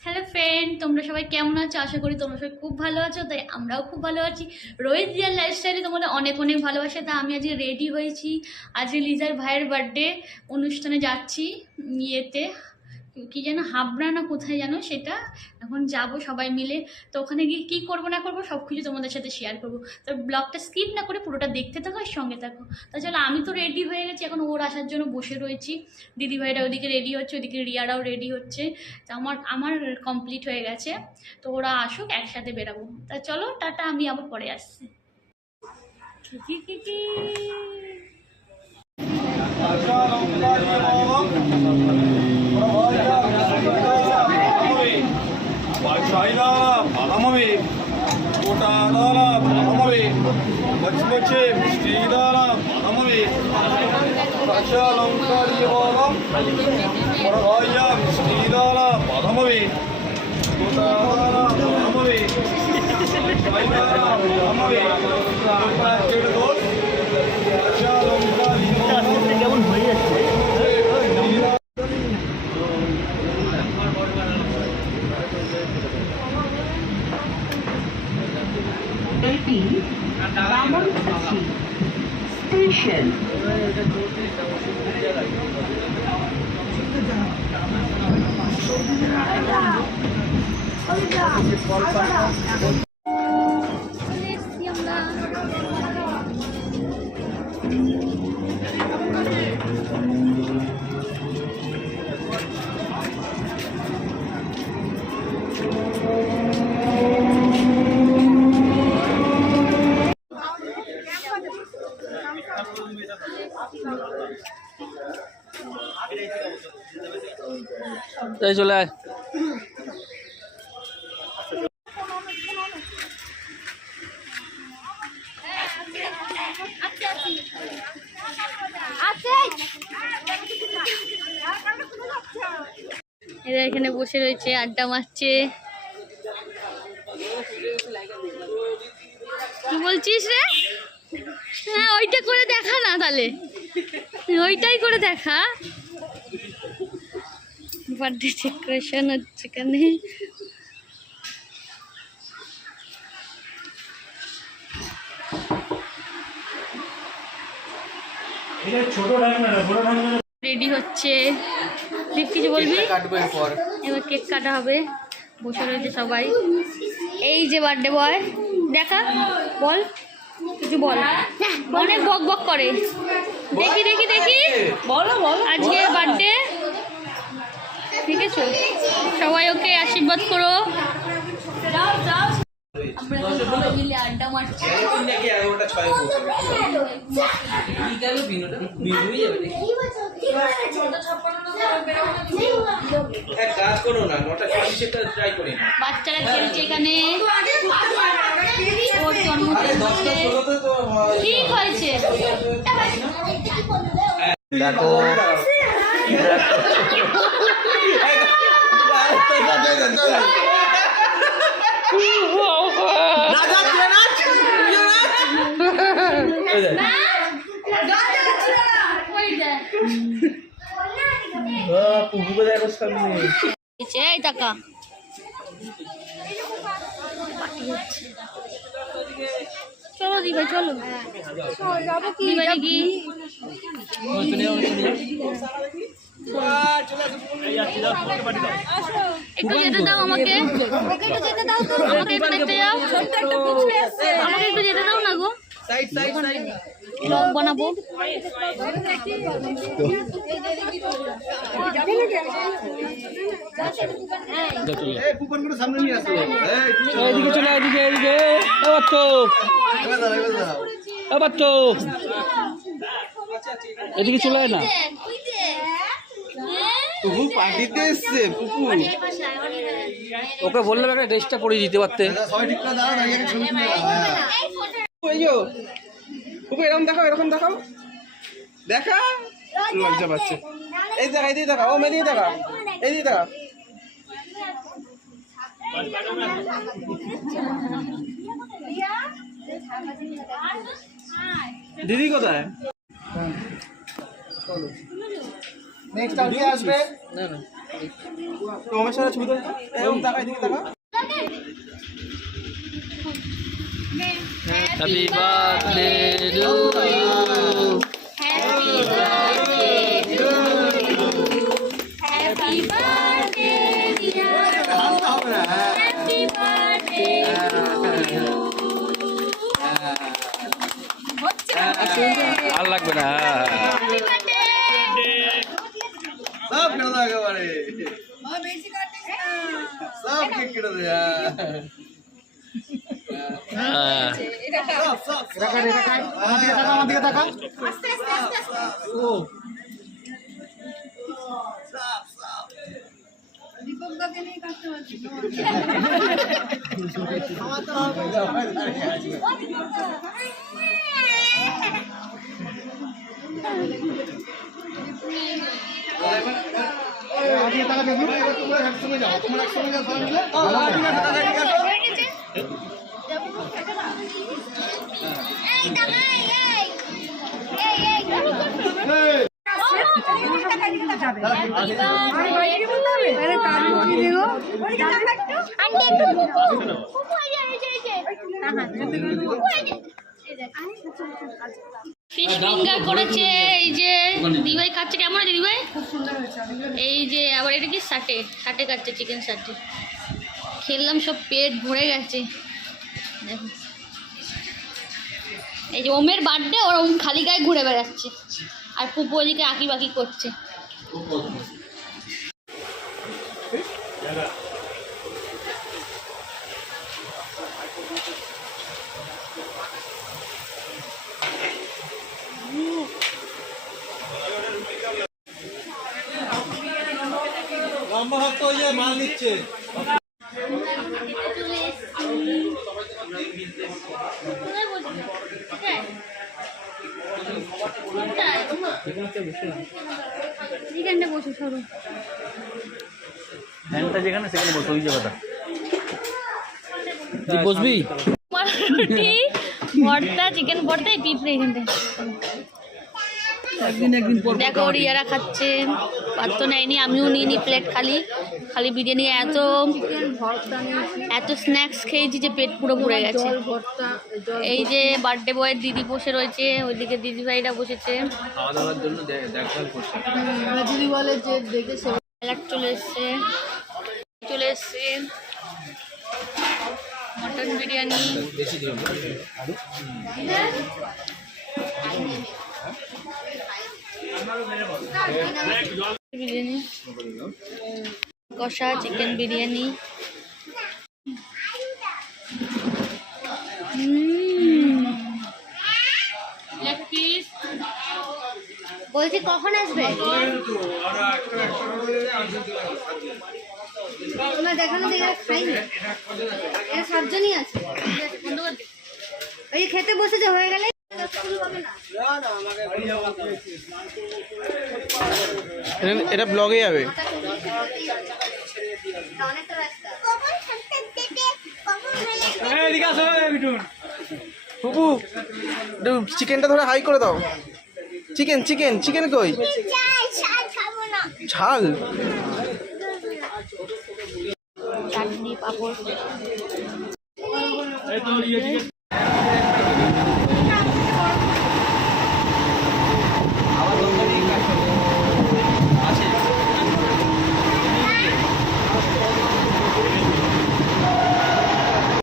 Hello friend, তোমরা সবাই কেমন আছো? আশা করি তোমরা সবাই খুব ভালো আছো। তাই আমরাও খুব ভালো আছি। রোহিত রিয়াল লাইফস্টাইলে তোমাদের অনেক অনেক ভালোবাসা। তা আমি আজকে রেডি হয়েছি, আজকে লিজার ভাইয়ের বার্থডে অনুষ্ঠানে যাচ্ছি। ইয়েতে কি যেন হাবড়া না কোথায় যেন, সেটা এখন যাব সবাই মিলে। তো ওখানে গিয়ে কী করবো না করবো সব কিছু তোমাদের সাথে শেয়ার করবো। তো ব্লগটা স্কিপ না করে পুরোটা দেখতে থাকো আর সঙ্গে থাকো। তাছাড়া আমি তো রেডি হয়ে গেছি, এখন ওর আসার জন্য বসে রয়েছি। দিদিভাইরা ওদিকে রেডি হচ্ছে, ওদিকে রিয়ারাও রেডি হচ্ছে। তো আমার কমপ্লিট হয়ে গেছে। তো ওরা আসুক, একসাথে বেরাবো। তা চলো টাটা, আমি আবার পরে আসছি। China, Palamami, Kotadala, Palamami, Machmache, Stidala, Palamami, Racha Lankari Valam, Paraya, Stidala, Palamami, Kotadala, Palamami, China, Palamami, Racha Lankari Valam. Station. তাই চলে আয়। এরা এখানে বসে রয়েছে, আড্ডা মারছে। কি বলছিস রে? হ্যাঁ, ওইটা করে দেখা না, তাহলে ওইটাই করে দেখা। বার্থডে ডেকোরেশন হচ্ছে এখানে। রেডি হচ্ছে, দেখ কিছু বলবি? এবার কেক কাটা হবে, বসে রয়েছে সবাই। এই যে বার্থডে বয়, দেখা, বল কিছু বল। অনেক বক বক করে। দেখি দেখি দেখি, আজকে বার্থডে, ঠিক আছে? সবাই ওকে আশীর্বাদ করো। আমরা সবাই মিলে আড্ডা মারছি। বাচ্চারা খেলছে এখানে, ওর জন্মদিন ঠিক হয়েছে। দেখো এই টাকা চলো দিভাই, চলো দিভাই কি একটু যেতে দাও আমাকে, আমাকে একটু যেতে দাও তো, আমাকে একটু দেখতে যাও, আমাকে একটু যেতে দাও না গো। ব্লগ বানাবো। এদিকে চলে, এদিকে এদিকে এদিকে চলে আয় না। ওকে বললাম একটা ড্রেসটা পরে দিতে পারতে। এরকম দেখাও, এরকম দেখাও, দেখা লজ্জা পাচ্ছে। এই দেখা, এই দেখা, ও মেয়ে দেখা, এই দেখা। দিদি কোথায়? নেক্সট আর কে আসবে? না না তো আমার সাথে ছবি তুলতো এরকম টাকা এদিকে টাকা happy birthday to Happy birthday to you. Happy birthday, dear. Happy birthday to you. আর লাগবে না। Happy birthday. সব কেটে দাও একেবারে সব কেক কেটে দে হ্যাঁ। ফিশ ফিঙ্গার করেছে এই যে দিভাই খাচ্ছে, কেমন আছে দিভাই? এই যে আবার এটা কি সাটে খাচ্ছে, চিকেন সাটে খেললাম, সব পেট ভরে গেছে। দেখো এই যে ওমের বার্থডে, ওর ওম খালি গায়ে ঘুরে বেড়াচ্ছে আর পুপু ওদিকে আঁকি বাকি করছে। লম্বা হাত তো ওই যে মাল নিচ্ছে এখানটা বসে সরো, ফ্যানটা যেখানে সেখানে বসে, ওই জায়গাটা তুই বসবি। রুটি ভর্তা, চিকেন ভর্তা, এই পিঁপড়ে এখানটায়। দেখো রিয়ারা খাচ্ছে, পাত্র নেয়নি, আমিও নিইনি প্লেট, খালি বিরিয়ানি। এত স্ন্যাক্স খেয়েছি যে পেট পুরো ভরে গেছে। এই যে বার্থডে বয়ের দিদি বসে রয়েছে, ওইদিকে দিদি ভাইরা বসেছে খাওয়া দাওয়ার জন্য দেখভাল করছে। দিদি বলে যে দেখে স্যালাড চলে এসছে মটন বিরিয়ানি, বিরিয়ানি কষা, চিকেন বিরিয়ানি। বলছি কখন আসবে? তোমরা দেখানো দেখে খাইনি, এরা 7 জনই আছে। ওই খেতে বসেছে, হয়ে গেলে এটা ব্লগে যাবে। ফুপু চিকেনটা ধরে হাই করে দাও। চিকেন কই? ঝাল চাটনি, পাপড়।